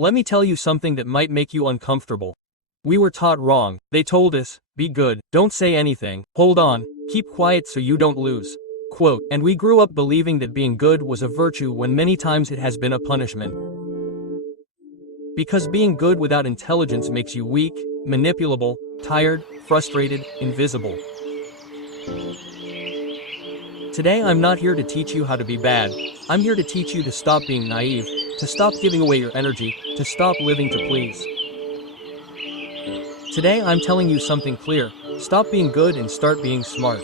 Let me tell you something that might make you uncomfortable. We were taught wrong. They told us, be good, don't say anything, hold on, keep quiet so you don't lose. Quote, and we grew up believing that being good was a virtue when many times it has been a punishment. Because being good without intelligence makes you weak, manipulable, tired, frustrated, invisible. Today I'm not here to teach you how to be bad. I'm here to teach you to stop being naive, to stop giving away your energy, to stop living to please. Today I'm telling you something clear: stop being good and start being smart.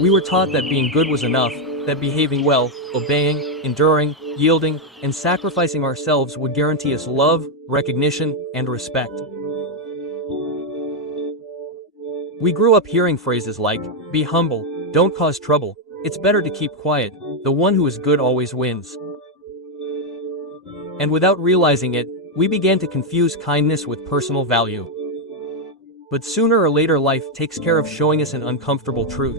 We were taught that being good was enough, that behaving well, obeying, enduring, yielding, and sacrificing ourselves would guarantee us love, recognition, and respect. We grew up hearing phrases like, be humble, don't cause trouble, it's better to keep quiet, the one who is good always wins. And without realizing it, we began to confuse kindness with personal value. But sooner or later life takes care of showing us an uncomfortable truth.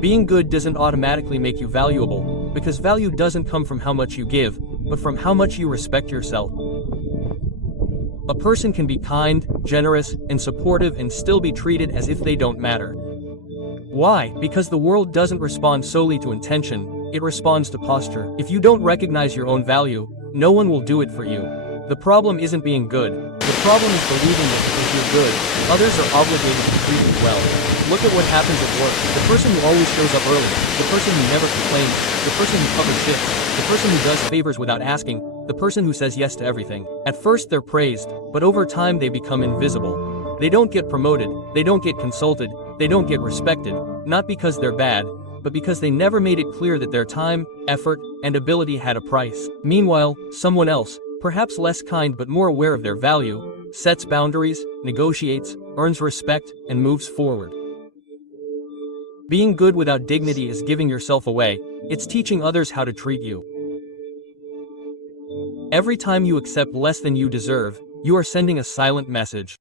Being good doesn't automatically make you valuable, because value doesn't come from how much you give, but from how much you respect yourself. A person can be kind, generous, and supportive and still be treated as if they don't matter. Why? Because the world doesn't respond solely to intention, it responds to posture. If you don't recognize your own value, no one will do it for you. The problem isn't being good. The problem is believing that because you're good, others are obligated to treat you well. Look at what happens at work. The person who always shows up early, the person who never complains, the person who covers shifts, the person who does favors without asking, the person who says yes to everything. At first they're praised, but over time they become invisible. They don't get promoted, they don't get consulted, they don't get respected, not because they're bad, but because they never made it clear that their time, effort, and ability had a price. Meanwhile, someone else, perhaps less kind but more aware of their value, sets boundaries, negotiates, earns respect, and moves forward. Being good without dignity is giving yourself away, it's teaching others how to treat you. Every time you accept less than you deserve, you are sending a silent message.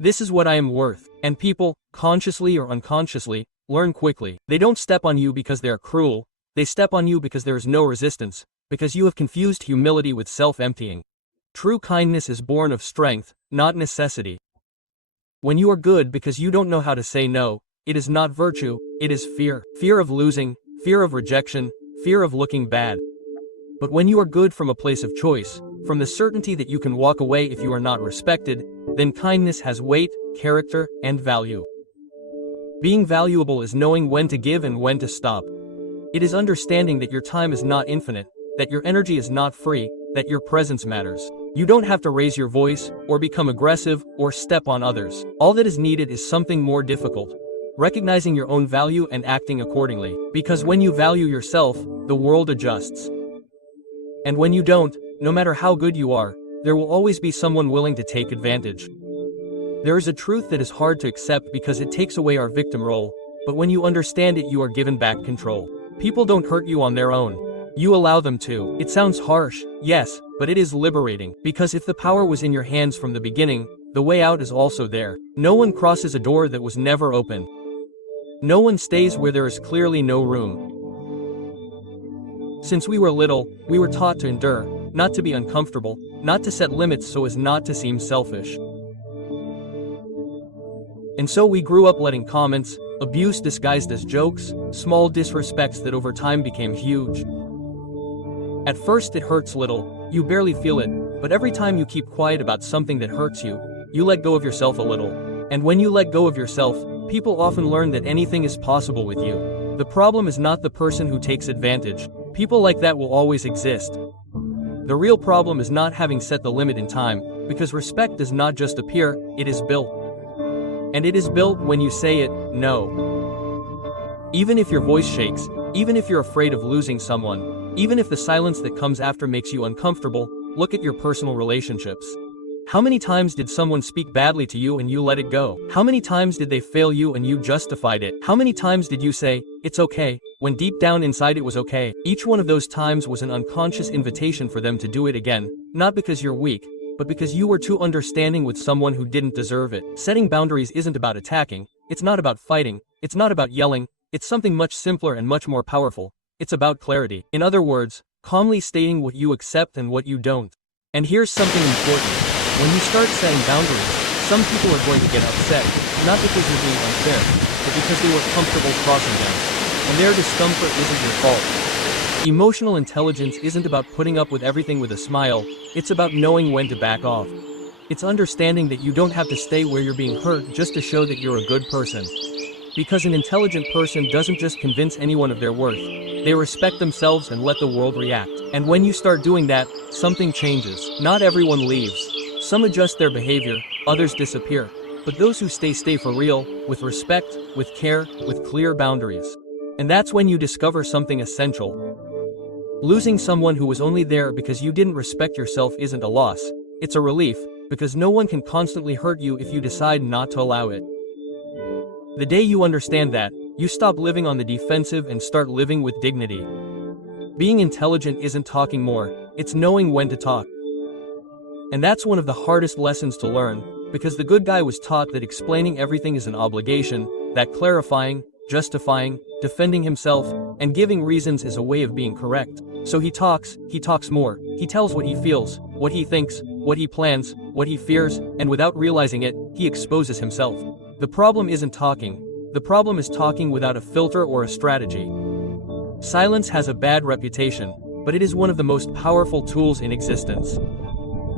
This is what I am worth, and people, consciously or unconsciously, learn quickly. They don't step on you because they are cruel, they step on you because there is no resistance, because you have confused humility with self-emptying. True kindness is born of strength, not necessity. When you are good because you don't know how to say no, it is not virtue, it is fear. Fear of losing, fear of rejection, fear of looking bad. But when you are good from a place of choice, from the certainty that you can walk away if you are not respected, then kindness has weight, character, and value. Being valuable is knowing when to give and when to stop. It is understanding that your time is not infinite, that your energy is not free, that your presence matters. You don't have to raise your voice, or become aggressive, or step on others. All that is needed is something more difficult: recognizing your own value and acting accordingly. Because when you value yourself, the world adjusts. And when you don't, no matter how good you are, there will always be someone willing to take advantage. There is a truth that is hard to accept because it takes away our victim role, but when you understand it, you are given back control. People don't hurt you on their own. You allow them to. It sounds harsh, yes, but it is liberating, because if the power was in your hands from the beginning, the way out is also there. No one crosses a door that was never open. No one stays where there is clearly no room. Since we were little, we were taught to endure, not to be uncomfortable, not to set limits so as not to seem selfish. And so we grew up letting comments, abuse disguised as jokes, small disrespects that over time became huge. At first it hurts little, you barely feel it, but every time you keep quiet about something that hurts you, you let go of yourself a little. And when you let go of yourself, people often learn that anything is possible with you. The problem is not the person who takes advantage. People like that will always exist. The real problem is not having set the limit in time, because respect does not just appear, it is built. And it is built when you say it, no. Even if your voice shakes, even if you're afraid of losing someone, even if the silence that comes after makes you uncomfortable, look at your personal relationships. How many times did someone speak badly to you and you let it go? How many times did they fail you and you justified it? How many times did you say, it's okay, when deep down inside it was okay? Each one of those times was an unconscious invitation for them to do it again, not because you're weak, but because you were too understanding with someone who didn't deserve it. Setting boundaries isn't about attacking, it's not about fighting, it's not about yelling, it's something much simpler and much more powerful. It's about clarity. In other words, calmly stating what you accept and what you don't. And here's something important. When you start setting boundaries, some people are going to get upset, not because you're being unfair, but because they were comfortable crossing them. And their discomfort isn't your fault. Emotional intelligence isn't about putting up with everything with a smile, it's about knowing when to back off. It's understanding that you don't have to stay where you're being hurt just to show that you're a good person. Because an intelligent person doesn't just convince anyone of their worth, they respect themselves and let the world react. And when you start doing that, something changes. Not everyone leaves. Some adjust their behavior, others disappear. But those who stay for real, with respect, with care, with clear boundaries. And that's when you discover something essential. Losing someone who was only there because you didn't respect yourself isn't a loss. It's a relief, because no one can constantly hurt you if you decide not to allow it. The day you understand that, you stop living on the defensive and start living with dignity. Being intelligent isn't talking more, it's knowing when to talk. And that's one of the hardest lessons to learn, because the good guy was taught that explaining everything is an obligation, that clarifying, justifying, defending himself, and giving reasons is a way of being correct. So he talks more, he tells what he feels, what he thinks, what he plans, what he fears, and without realizing it, he exposes himself. The problem isn't talking. The problem is talking without a filter or a strategy. Silence has a bad reputation, but it is one of the most powerful tools in existence.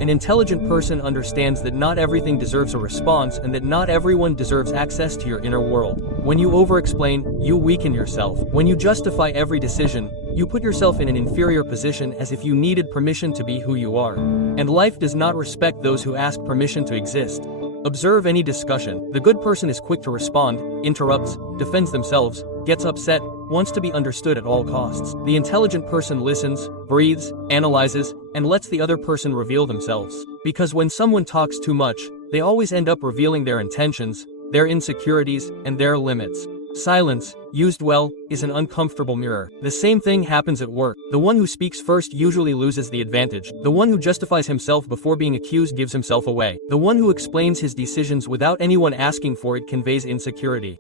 An intelligent person understands that not everything deserves a response and that not everyone deserves access to your inner world. When you over-explain, you weaken yourself. When you justify every decision, you put yourself in an inferior position as if you needed permission to be who you are. And life does not respect those who ask permission to exist. Observe any discussion. The good person is quick to respond, interrupts, defends themselves, gets upset, wants to be understood at all costs. The intelligent person listens, breathes, analyzes, and lets the other person reveal themselves. Because when someone talks too much, they always end up revealing their intentions, their insecurities, and their limits. Silence, used well, is an uncomfortable mirror. The same thing happens at work. The one who speaks first usually loses the advantage. The one who justifies himself before being accused gives himself away. The one who explains his decisions without anyone asking for it conveys insecurity.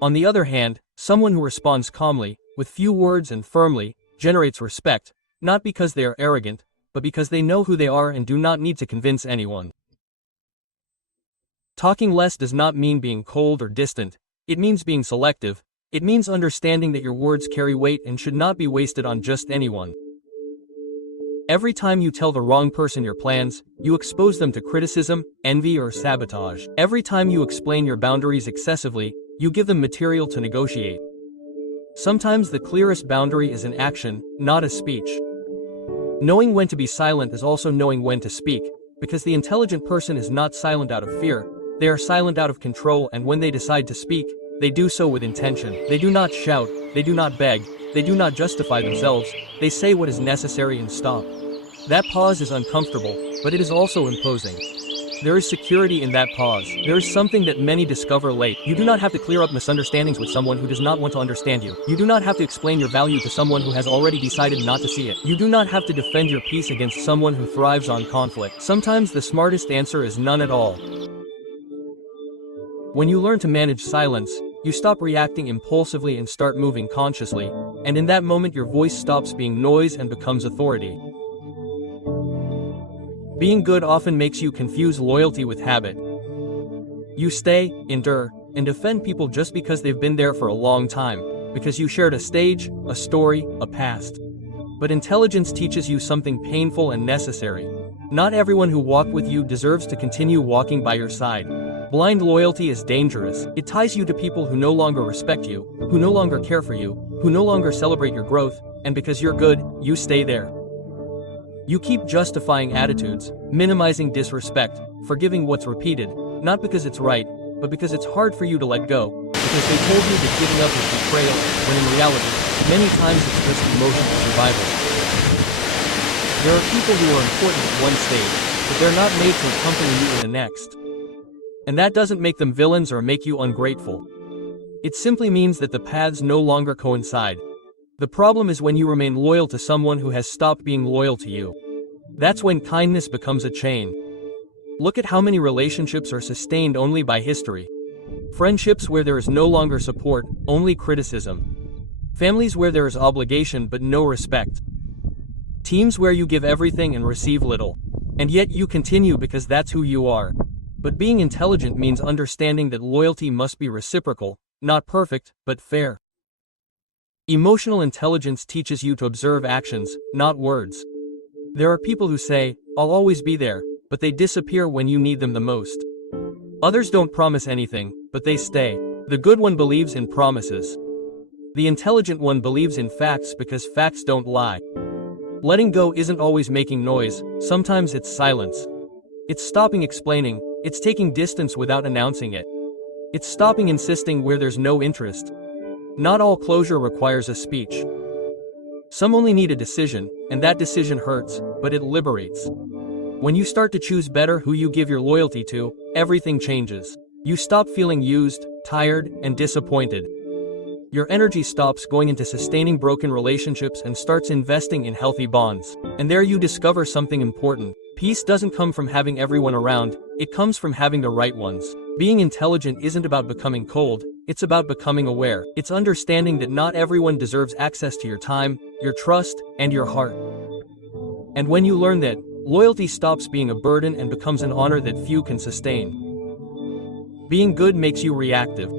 On the other hand, someone who responds calmly, with few words and firmly, generates respect, not because they are arrogant, but because they know who they are and do not need to convince anyone. Talking less does not mean being cold or distant. It means being selective. It means understanding that your words carry weight and should not be wasted on just anyone. Every time you tell the wrong person your plans, you expose them to criticism, envy, or sabotage. Every time you explain your boundaries excessively, you give them material to negotiate. Sometimes the clearest boundary is an action, not a speech. Knowing when to be silent is also knowing when to speak, because the intelligent person is not silent out of fear. They are silent out of control, and when they decide to speak, they do so with intention. They do not shout, they do not beg, they do not justify themselves, they say what is necessary and stop. That pause is uncomfortable, but it is also imposing. There is security in that pause. There is something that many discover late. You do not have to clear up misunderstandings with someone who does not want to understand you. You do not have to explain your value to someone who has already decided not to see it. You do not have to defend your peace against someone who thrives on conflict. Sometimes the smartest answer is none at all. When you learn to manage silence, you stop reacting impulsively and start moving consciously, and in that moment your voice stops being noise and becomes authority. Being good often makes you confuse loyalty with habit. You stay, endure, and defend people just because they've been there for a long time, because you shared a stage, a story, a past. But intelligence teaches you something painful and necessary. Not everyone who walked with you deserves to continue walking by your side. Blind loyalty is dangerous. It ties you to people who no longer respect you, who no longer care for you, who no longer celebrate your growth, and because you're good, you stay there. You keep justifying attitudes, minimizing disrespect, forgiving what's repeated, not because it's right, but because it's hard for you to let go, because they told you that giving up is betrayal, when in reality, many times it's just emotional survival. There are people who are important at one stage, but they're not made to accompany you in the next. And that doesn't make them villains or make you ungrateful. It simply means that the paths no longer coincide. The problem is when you remain loyal to someone who has stopped being loyal to you. That's when kindness becomes a chain. Look at how many relationships are sustained only by history. Friendships where there is no longer support, only criticism. Families where there is obligation but no respect. Teams where you give everything and receive little. And yet you continue because that's who you are. But being intelligent means understanding that loyalty must be reciprocal, not perfect, but fair. Emotional intelligence teaches you to observe actions, not words. There are people who say, "I'll always be there," but they disappear when you need them the most. Others don't promise anything, but they stay. The good one believes in promises. The intelligent one believes in facts because facts don't lie. Letting go isn't always making noise, sometimes it's silence. It's stopping explaining, it's taking distance without announcing it. It's stopping insisting where there's no interest. Not all closure requires a speech. Some only need a decision, and that decision hurts, but it liberates. When you start to choose better who you give your loyalty to, everything changes. You stop feeling used, tired, and disappointed. Your energy stops going into sustaining broken relationships and starts investing in healthy bonds. And there you discover something important. Peace doesn't come from having everyone around, it comes from having the right ones. Being intelligent isn't about becoming cold, it's about becoming aware. It's understanding that not everyone deserves access to your time, your trust, and your heart. And when you learn that, loyalty stops being a burden and becomes an honor that few can sustain. Being good makes you reactive.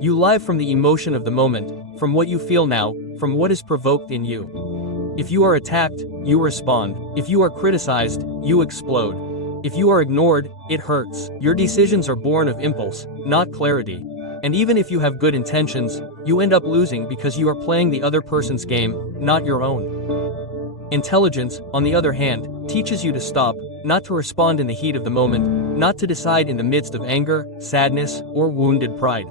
You live from the emotion of the moment, from what you feel now, from what is provoked in you. If you are attacked, you respond. If you are criticized, you explode. If you are ignored, it hurts. Your decisions are born of impulse, not clarity. And even if you have good intentions, you end up losing because you are playing the other person's game, not your own. Intelligence, on the other hand, teaches you to stop, not to respond in the heat of the moment, not to decide in the midst of anger, sadness, or wounded pride.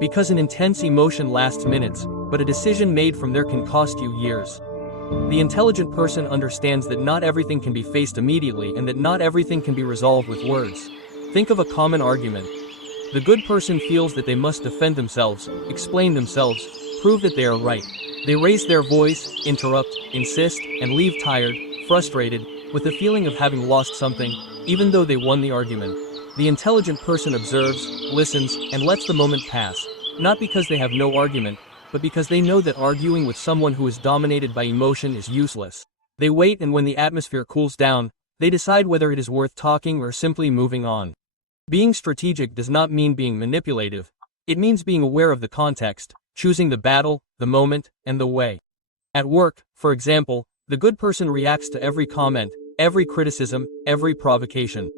Because an intense emotion lasts minutes, but a decision made from there can cost you years. The intelligent person understands that not everything can be faced immediately and that not everything can be resolved with words. Think of a common argument. The good person feels that they must defend themselves, explain themselves, prove that they are right. They raise their voice, interrupt, insist, and leave tired, frustrated, with the feeling of having lost something, even though they won the argument. The intelligent person observes, listens, and lets the moment pass, not because they have no argument, but because they know that arguing with someone who is dominated by emotion is useless. They wait, and when the atmosphere cools down, they decide whether it is worth talking or simply moving on. Being strategic does not mean being manipulative. It means being aware of the context, choosing the battle, the moment, and the way. At work, for example, the good person reacts to every comment, every criticism, every provocation.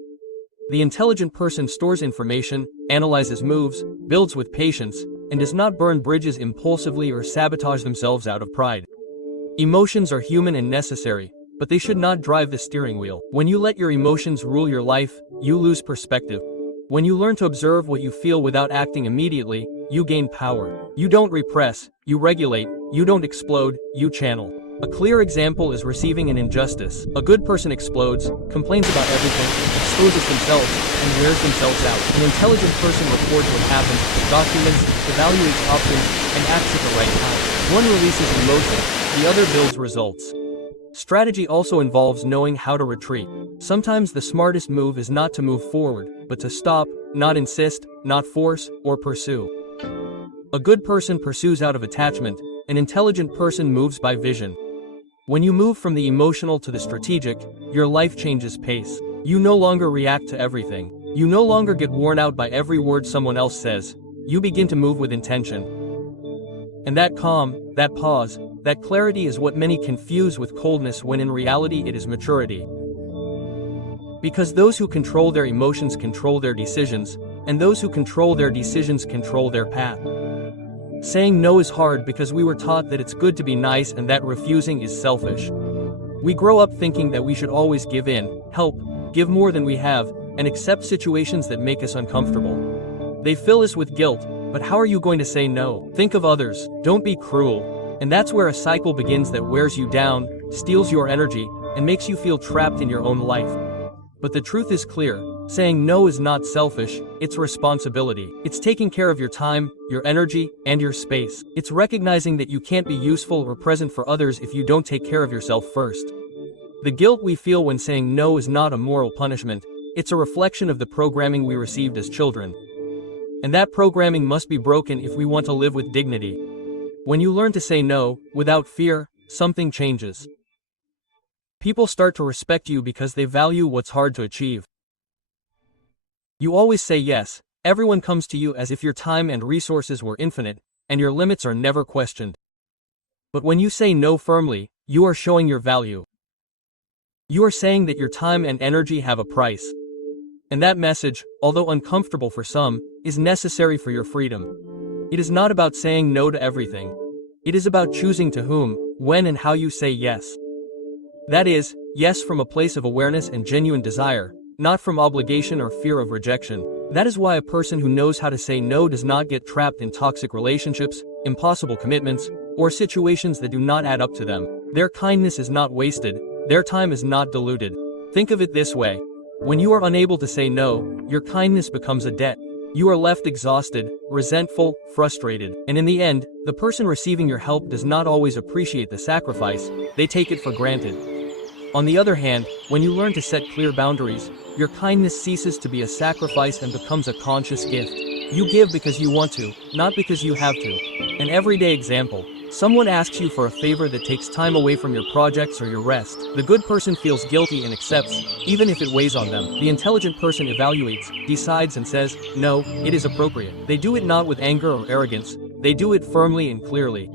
The intelligent person stores information, analyzes moves, builds with patience, and does not burn bridges impulsively or sabotage themselves out of pride. Emotions are human and necessary, but they should not drive the steering wheel. When you let your emotions rule your life, you lose perspective. When you learn to observe what you feel without acting immediately, you gain power. You don't repress, you regulate, you don't explode, you channel. A clear example is receiving an injustice. A good person explodes, complains about everything, exposes themselves, and wears themselves out. An intelligent person reports what happened, documents, evaluates options, and acts at the right time. One releases emotion, the other builds results. Strategy also involves knowing how to retreat. Sometimes the smartest move is not to move forward, but to stop, not insist, not force, or pursue. A good person pursues out of attachment, an intelligent person moves by vision. When you move from the emotional to the strategic, your life changes pace. You no longer react to everything. You no longer get worn out by every word someone else says. You begin to move with intention. And that calm, that pause, that clarity is what many confuse with coldness when in reality it is maturity. Because those who control their emotions control their decisions, and those who control their decisions control their path. Saying no is hard because we were taught that it's good to be nice and that refusing is selfish. We grow up thinking that we should always give in, help, give more than we have, and accept situations that make us uncomfortable. They fill us with guilt, but how are you going to say no? Think of others, don't be cruel. And that's where a cycle begins that wears you down, steals your energy, and makes you feel trapped in your own life. But the truth is clear, saying no is not selfish, it's responsibility. It's taking care of your time, your energy, and your space. It's recognizing that you can't be useful or present for others if you don't take care of yourself first. The guilt we feel when saying no is not a moral punishment, it's a reflection of the programming we received as children. And that programming must be broken if we want to live with dignity. When you learn to say no, without fear, something changes. People start to respect you because they value what's hard to achieve. You always say yes. Everyone comes to you as if your time and resources were infinite, and your limits are never questioned. But when you say no firmly, you are showing your value. You are saying that your time and energy have a price. And that message, although uncomfortable for some, is necessary for your freedom. It is not about saying no to everything. It is about choosing to whom, when and how you say yes. That is, yes from a place of awareness and genuine desire, not from obligation or fear of rejection. That is why a person who knows how to say no does not get trapped in toxic relationships, impossible commitments, or situations that do not add up to them. Their kindness is not wasted, their time is not diluted. Think of it this way. When you are unable to say no, your kindness becomes a debt. You are left exhausted, resentful, frustrated, and in the end, the person receiving your help does not always appreciate the sacrifice, they take it for granted. On the other hand, when you learn to set clear boundaries, your kindness ceases to be a sacrifice and becomes a conscious gift. You give because you want to, not because you have to. An everyday example. Someone asks you for a favor that takes time away from your projects or your rest. The good person feels guilty and accepts, even if it weighs on them. The intelligent person evaluates, decides and says, no, it is appropriate. They do it not with anger or arrogance, they do it firmly and clearly.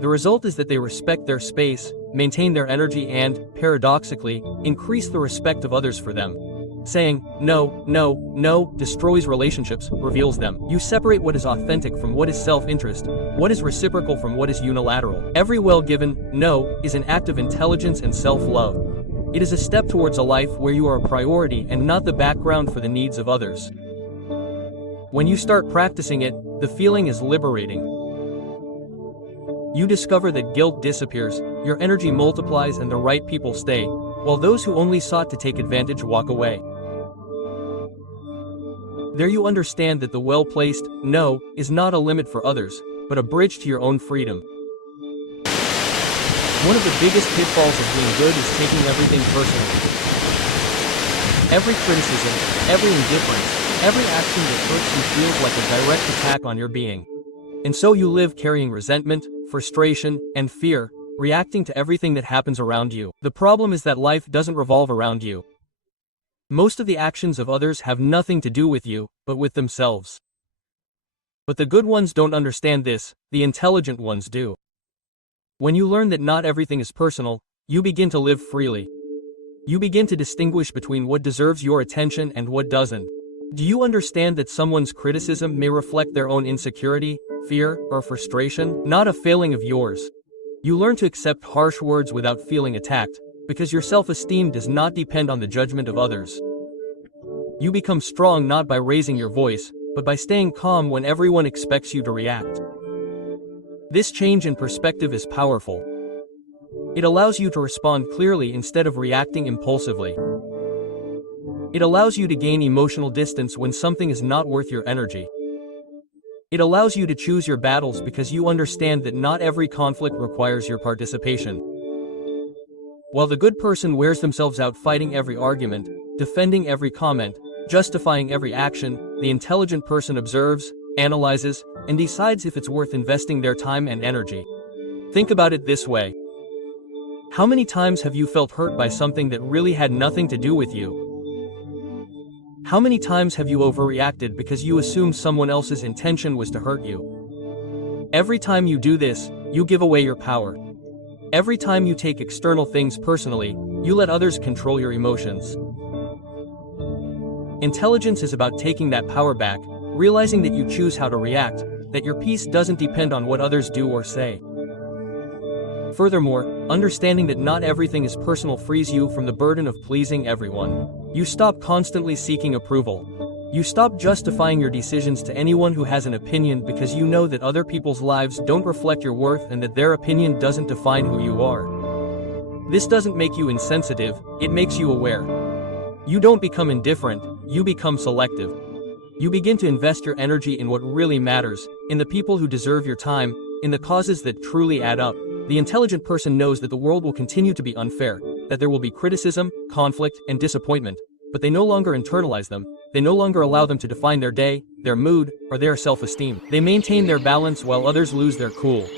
The result is that they respect their space, maintain their energy and, paradoxically, increase the respect of others for them. Saying, no, no, no, destroys relationships, reveals them. You separate what is authentic from what is self-interest, what is reciprocal from what is unilateral. Every well-given, no, is an act of intelligence and self-love. It is a step towards a life where you are a priority and not the background for the needs of others. When you start practicing it, the feeling is liberating. You discover that guilt disappears, your energy multiplies and the right people stay, while those who only sought to take advantage walk away. There you understand that the well-placed no is not a limit for others, but a bridge to your own freedom. One of the biggest pitfalls of being good is taking everything personally. Every criticism, every indifference, every action that hurts you feels like a direct attack on your being. And so you live carrying resentment, frustration, and fear, reacting to everything that happens around you. The problem is that life doesn't revolve around you. Most of the actions of others have nothing to do with you, but with themselves. But the good ones don't understand this, the intelligent ones do. When you learn that not everything is personal, you begin to live freely. You begin to distinguish between what deserves your attention and what doesn't. Do you understand that someone's criticism may reflect their own insecurity, fear, or frustration, not a failing of yours? You learn to accept harsh words without feeling attacked, because your self-esteem does not depend on the judgment of others. You become strong not by raising your voice, but by staying calm when everyone expects you to react. This change in perspective is powerful. It allows you to respond clearly instead of reacting impulsively. It allows you to gain emotional distance when something is not worth your energy. It allows you to choose your battles because you understand that not every conflict requires your participation. While the good person wears themselves out fighting every argument, defending every comment, justifying every action, the intelligent person observes, analyzes, and decides if it's worth investing their time and energy. Think about it this way. How many times have you felt hurt by something that really had nothing to do with you? How many times have you overreacted because you assumed someone else's intention was to hurt you? Every time you do this, you give away your power. Every time you take external things personally, you let others control your emotions. Intelligence is about taking that power back, realizing that you choose how to react, that your peace doesn't depend on what others do or say. Furthermore, understanding that not everything is personal frees you from the burden of pleasing everyone. You stop constantly seeking approval. You stop justifying your decisions to anyone who has an opinion because you know that other people's lives don't reflect your worth and that their opinion doesn't define who you are. This doesn't make you insensitive, it makes you aware. You don't become indifferent, you become selective. You begin to invest your energy in what really matters, in the people who deserve your time, in the causes that truly add up. The intelligent person knows that the world will continue to be unfair, that there will be criticism, conflict, and disappointment, but they no longer internalize them, they no longer allow them to define their day, their mood, or their self-esteem. They maintain their balance while others lose their cool.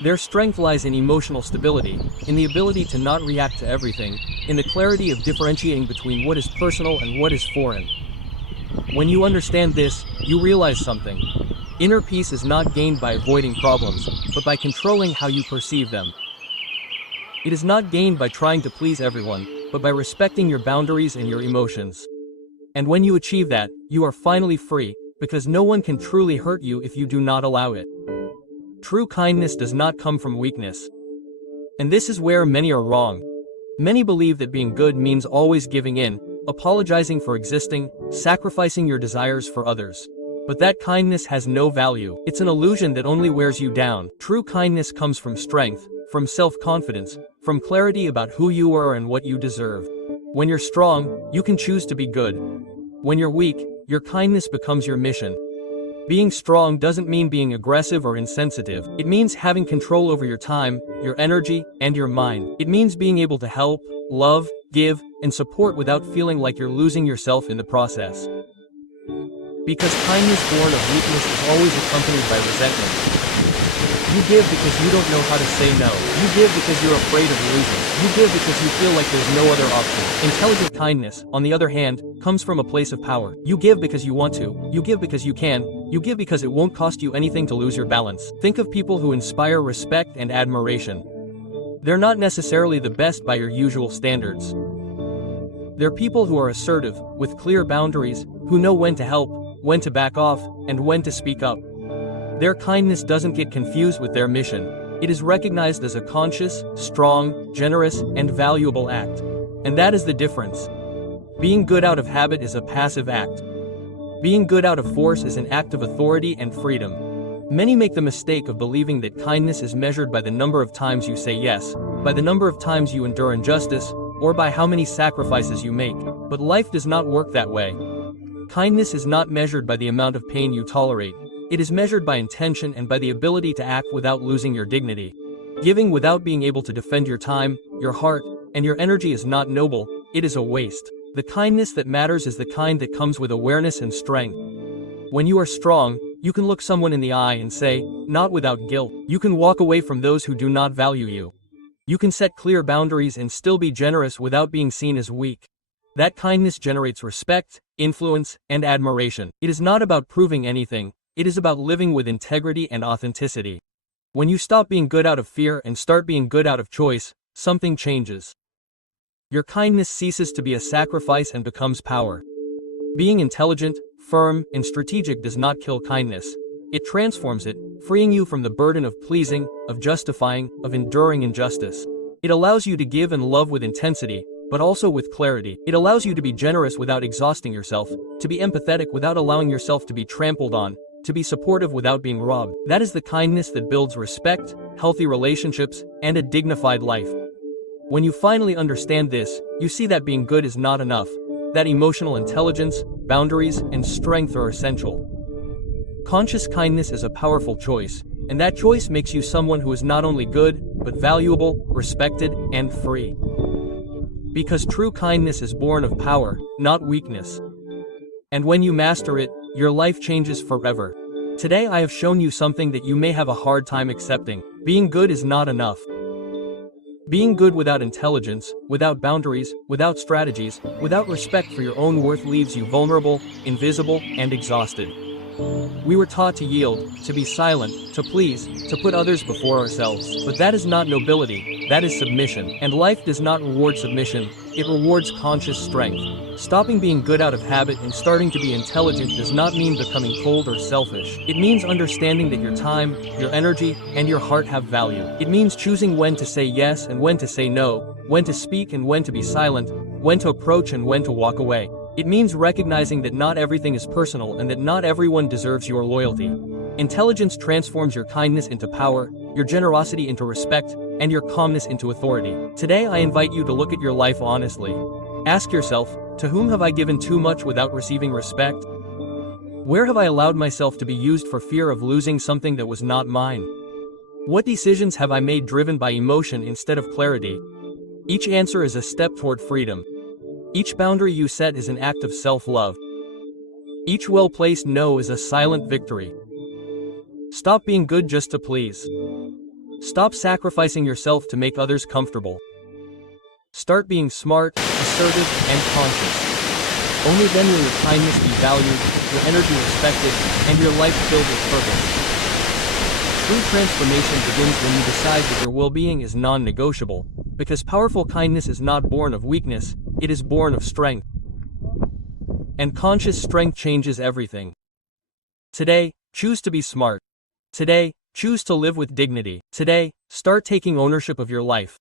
Their strength lies in emotional stability, in the ability to not react to everything, in the clarity of differentiating between what is personal and what is foreign. When you understand this, you realize something. Inner peace is not gained by avoiding problems, but by controlling how you perceive them. It is not gained by trying to please everyone, but by respecting your boundaries and your emotions. And when you achieve that, you are finally free, because no one can truly hurt you if you do not allow it. True kindness does not come from weakness. And this is where many are wrong. Many believe that being good means always giving in, apologizing for existing, sacrificing your desires for others. But that kindness has no value. It's an illusion that only wears you down. True kindness comes from strength, from self-confidence, from clarity about who you are and what you deserve. When you're strong, you can choose to be good. When you're weak, your kindness becomes your mission. Being strong doesn't mean being aggressive or insensitive. It means having control over your time, your energy, and your mind. It means being able to help, love, give, and support without feeling like you're losing yourself in the process. Because kindness born of weakness is always accompanied by resentment. You give because you don't know how to say no. You give because you're afraid of losing. You give because you feel like there's no other option. Intelligent kindness, on the other hand, comes from a place of power. You give because you want to. You give because you can. You give because it won't cost you anything to lose your balance. Think of people who inspire respect and admiration. They're not necessarily the best by your usual standards. They're people who are assertive, with clear boundaries, who know when to help, when to back off, and when to speak up. Their kindness doesn't get confused with their mission. It is recognized as a conscious, strong, generous, and valuable act. And that is the difference. Being good out of habit is a passive act. Being good out of force is an act of authority and freedom. Many make the mistake of believing that kindness is measured by the number of times you say yes, by the number of times you endure injustice, or by how many sacrifices you make. But life does not work that way. Kindness is not measured by the amount of pain you tolerate. It is measured by intention and by the ability to act without losing your dignity. Giving without being able to defend your time, your heart, and your energy is not noble, it is a waste. The kindness that matters is the kind that comes with awareness and strength. When you are strong, you can look someone in the eye and say, not without guilt. You can walk away from those who do not value you. You can set clear boundaries and still be generous without being seen as weak. That kindness generates respect, influence, and admiration. It is not about proving anything. It is about living with integrity and authenticity. When you stop being good out of fear and start being good out of choice, something changes. Your kindness ceases to be a sacrifice and becomes power. Being intelligent, firm, and strategic does not kill kindness. It transforms it, freeing you from the burden of pleasing, of justifying, of enduring injustice. It allows you to give and love with intensity, but also with clarity. It allows you to be generous without exhausting yourself, to be empathetic without allowing yourself to be trampled on, to be supportive without being robbed. That is the kindness that builds respect, healthy relationships, and a dignified life. When you finally understand this, you see that being good is not enough, that emotional intelligence, boundaries, and strength are essential. Conscious kindness is a powerful choice, and that choice makes you someone who is not only good, but valuable, respected, and free. Because true kindness is born of power, not weakness. And when you master it, your life changes forever. Today I have shown you something that you may have a hard time accepting. Being good is not enough. Being good without intelligence, without boundaries, without strategies, without respect for your own worth leaves you vulnerable, invisible, and exhausted. We were taught to yield, to be silent, to please, to put others before ourselves. But that is not nobility, that is submission. And life does not reward submission, it rewards conscious strength. Stopping being good out of habit and starting to be intelligent does not mean becoming cold or selfish. It means understanding that your time, your energy, and your heart have value. It means choosing when to say yes and when to say no, when to speak and when to be silent, when to approach and when to walk away. It means recognizing that not everything is personal and that not everyone deserves your loyalty. Intelligence transforms your kindness into power, your generosity into respect, and your calmness into authority. Today I invite you to look at your life honestly. Ask yourself, to whom have I given too much without receiving respect? Where have I allowed myself to be used for fear of losing something that was not mine? What decisions have I made driven by emotion instead of clarity? Each answer is a step toward freedom. Each boundary you set is an act of self-love. Each well-placed no is a silent victory. Stop being good just to please. Stop sacrificing yourself to make others comfortable. Start being smart, assertive, and conscious. Only then will your kindness be valued, your energy respected, and your life filled with purpose. True transformation begins when you decide that your well-being is non-negotiable, because powerful kindness is not born of weakness, it is born of strength. And conscious strength changes everything. Today, choose to be smart. Today, choose to live with dignity. Today, start taking ownership of your life.